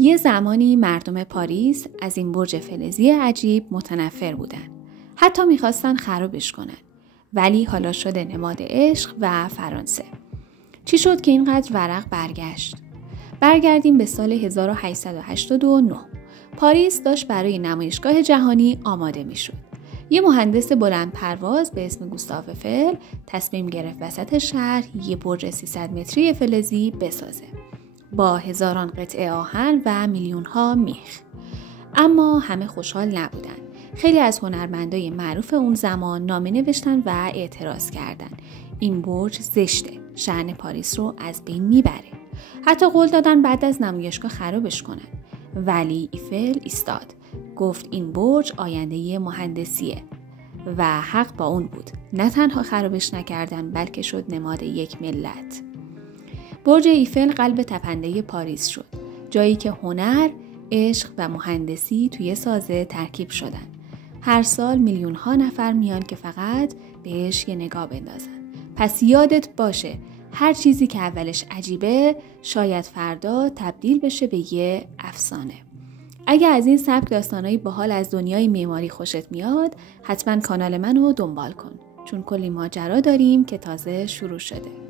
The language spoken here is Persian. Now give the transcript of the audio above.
یه زمانی مردم پاریس از این برج فلزی عجیب متنفر بودن. حتی میخواستن خرابش کنن. ولی حالا شده نماد عشق و فرانسه. چی شد که اینقدر ورق برگشت؟ برگردیم به سال 1889. پاریس داشت برای نمایشگاه جهانی آماده میشد. یه مهندس بلند پرواز به اسم گوستاو ایفل تصمیم گرفت وسط شهر یه برج 300 متری فلزی بسازه. با هزاران قطعه آهن و میلیون‌ها میخ. اما همه خوشحال نبودن. خیلی از هنرمندای معروف اون زمان نامه نوشتن و اعتراض کردن. این برج زشته. شأن پاریس رو از بین میبره. حتی قول دادن بعد از نمایشگاه خرابش کنن. ولی ایفل ایستاد. گفت این برج آینده مهندسیه. و حق با اون بود. نه تنها خرابش نکردن بلکه شد نماد یک ملت. برج ایفل قلب تپنده پاریس شد. جایی که هنر، عشق و مهندسی توی سازه ترکیب شدن. هر سال میلیون ها نفر میان که فقط بهش یه نگاه بندازن. پس یادت باشه هر چیزی که اولش عجیبه شاید فردا تبدیل بشه به یه افسانه. اگه از این سبک داستانایی باحال از دنیای معماری خوشت میاد حتما کانال منو دنبال کن چون کلی ماجرا داریم که تازه شروع شده.